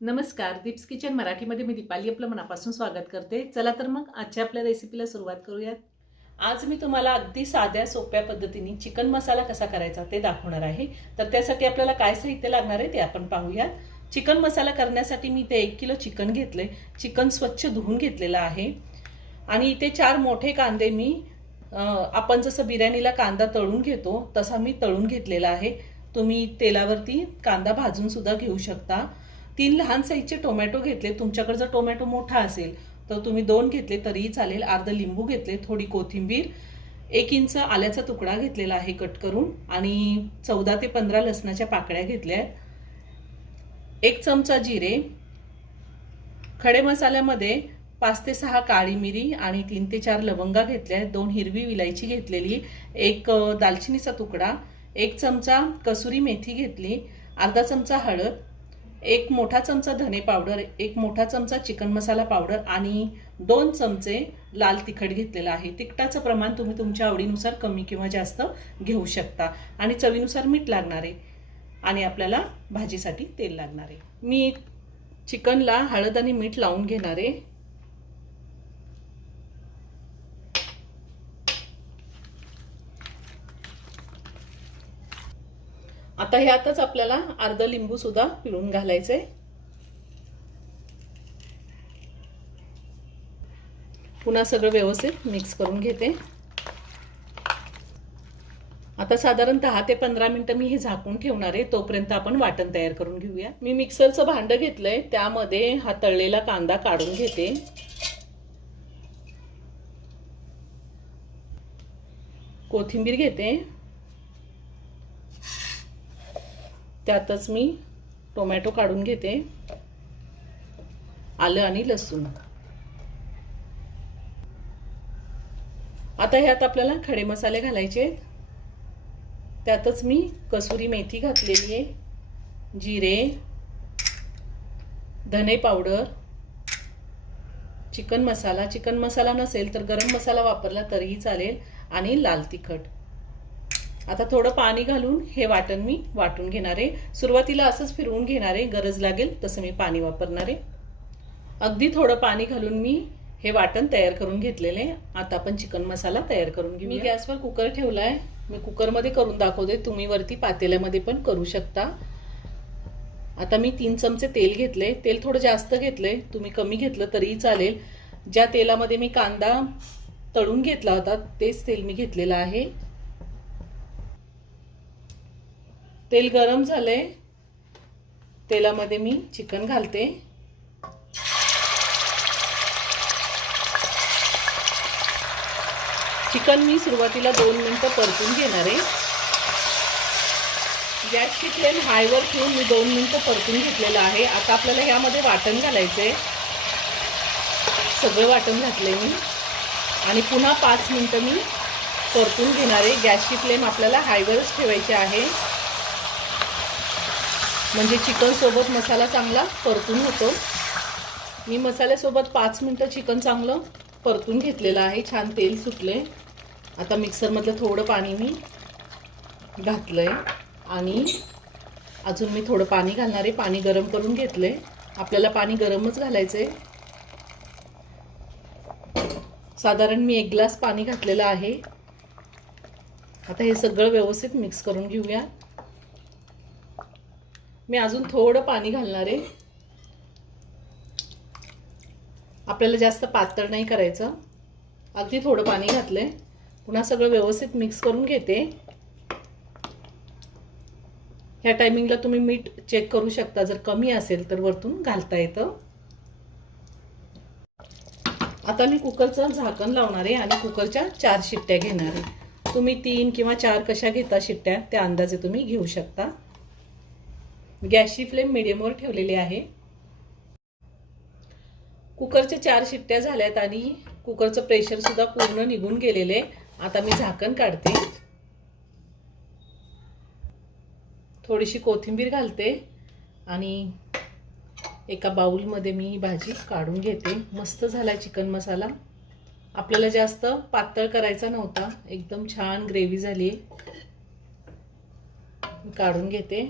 नमस्कार, दीप्स किचन मराठीमध्ये मी दीपाली आपलं मनापासून स्वागत करते. चला तर मग आजच्या आपल्या रेसिपीला सुरुवात करूयात. आज मी तुम्हाला अगदी साध्या सोप्या पद्धतीने चिकन मसाला कसा करायचा ते दाखवणार आहे. तर त्यासाठी आपल्याला काय साहित्य लागणार आहे ते आपण पाहूयात. चिकन मसाला करण्यासाठी मी इथे 1 किलो चिकन घेतले. चिकन स्वच्छ धुवून घेतलेलं आहे आणि इथे 4 मोठे कांदे मी आपण जसं बिर्याणीला कांदा तळून घेतो तसा मी तळून घेतलेला आहे. तुम्ही तेलावरती कांदा भाजून सुद्धा घेऊ शकता. 3 लहान साईजचे टोमॅटो घेतले. तुमच्याकडे जर टोमॅटो मोठा असेल तर तुम्ही 2 घेतले तरीही चालेल. अर्धा लिंबू घेतले, थोडी कोथिंबीर, 1 इंच आल्याचा तुकडा घेतलेला आहे कट करून आणि 14 ते 15 लसणाच्या पाकळ्या घेतल्या आहेत. 1 चमचा जिरे. खडे मसाल्यामध्ये 5 ते 6 काळी मिरी आणि 3 ते 4 लवंगा घेतल्या आहेत. 2 हिरवी विलायची घेतलेली, 1 दालचिनीचा तुकडा, 1 चमचा कसुरी मेथी घेतली, अर्धा चमचा हळद, 1 मोठा चमचा धने पावडर, 1 मोठा चमचा चिकन मसाला पावडर आणि 2 चमचे लाल तिखट घेतलेला आहे. तिखटाचं प्रमाण तुम्ही तुमच्या आवडीनुसार कमी किंवा जास्त घेऊ शकता आणि चवीनुसार मीठ लागणार आहे आणि आपल्याला भाजीसाठी तेल लागणार आहे. मी चिकनला हळद आणि मीठ लावून घेणार आहे. आता ह्यातच आपल्याला अर्धा लिंबू सुद्धा पिळून घालायचंय. पुन्हा सगळं व्यवस्थित मिक्स करून घेते. आता साधारण 10 ते 15 मिनिटं मी हे झाकून ठेवणार आहे. तोपर्यंत आपण वाटण तयार करून घेऊया. मी मिक्सरचं भांडं घेतलंय, त्यामध्ये हा तळलेला कांदा काढून घेते. कोथिंबीर घेते, त्यातच मी टोमॅटो काढून घेते, आलं आणि लसूण. आता ह्यात आपल्याला खडे मसाले घालायचे. त्यातच मी कसुरी मेथी घातलेली आहे, जिरे, धने पावडर, चिकन मसाला नसेल तर गरम मसाला वापरला तरीही चालेल आणि लाल तिखट. आता थोडं पाणी घालून हे वाटण मी वाटून घेणार आहे. सुरुवातीला असंच फिरवून घेणार आहे, गरज लागेल तसं मी पाणी वापरणार आहे. अगदी थोडं पाणी घालून मी हे वाटण तयार करून घेतलेले. आता आपण चिकन मसाला तयार करून घेऊ. मी गॅसवर कुकर ठेवलाय. मी कुकरमध्ये करून दाखवते, तुम्ही वरती पातेल्यामध्ये पण करू शकता. आता मी 3 चमचे तेल घेतले. तेल थोडं जास्त घेतले, तुम्ही कमी घेतलं तरीही चालेल. ज्या तेलामध्ये मी कांदा तळून घेतला होता तेच तेल मी घेतलेलं आहे. तेल गरम झाले, तेलामध्ये मी चिकन घालते. चिकन मी सुरुवातीला 2 मिनिटं परतून घेणार आहे. गॅसची फ्लेम हायवर ठेवून मी 2 मिनिटं परतून घेतलेलं आहे. आता आपल्याला यामध्ये वाटण घालायचंय. सगळं वाटण घातलंय मी आणि पुन्हा 5 मिनिटं मी परतून घेणार आहे. गॅसची फ्लेम आपल्याला हायवरच ठेवायची आहे, म्हणजे चिकन सोबत मसाला चांगला परतून होतो. मी मसाल्यासोबत 5 मिनिटं चिकन चांगलं परतून घेतलेलं आहे. छान तेल सुटले. आता मिक्सरमधलं थोडं पाणी मी घातलंय आणि अजून मी थोडं पाणी घालणार आहे. पाणी गरम करून घेतले. आपल्याला पाणी गरमच घालायचंय. साधारण मी 1 ग्लास पाणी घातलेलं आहे. आता हे सगळं व्यवस्थित मिक्स करून घेऊया. मी अजून थोडं पाणी घालणार आहे. आपल्याला जास्त पातळ नाही करायचं, अगदी थोडं पाणी घातलंय. पुन्हा सगळं व्यवस्थित मिक्स करून घेते. ह्या टायमिंगला तुम्ही मीठ चेक करू शकता, जर कमी असेल तर वरतून घालता येतं. आता मी कुकरचं झाकण लावणार आहे आणि कुकरच्या 4 शिट्ट्या घेणार आहे. तुम्ही 3 किंवा 4 कशा घेता शिट्ट्या त्या अंदाजे तुम्ही घेऊ शकता. गॅसची फ्लेम मीडियमवर ठेवलेली आहे. कुकरच्या 4 शिट्ट्या झाल्यात आणि कुकरचं प्रेशर सुद्धा पूर्ण निघून गेलेले. आता मी झाकण काढते. थोडीशी कोथिंबीर घालते आणि एका बाउलमध्ये मी ही भाजी काढून घेते. मस्त झाला चिकन मसाला. आपल्याला जास्त पातळ करायचा नव्हता, एकदम छान ग्रेव्ही झाली. काढून घेते.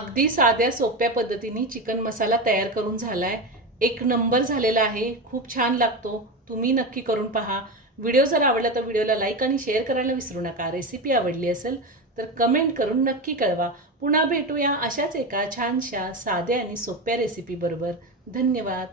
अगदी साध्या सोप्या पद्धतीने चिकन मसाला तयार करून झालाय. एक नंबर झालेला आहे. खूप छान लागतो. तुम्ही नक्की करून पहा. व्हिडिओ जर आवडला तर व्हिडिओला लाईक आणि शेअर करायला विसरू नका. रेसिपी आवडली असेल तर कमेंट करून नक्की कळवा. पुन्हा भेटूया अशाच एका छानशा साध्या आणि सोप्या रेसिपी बरोबर. धन्यवाद.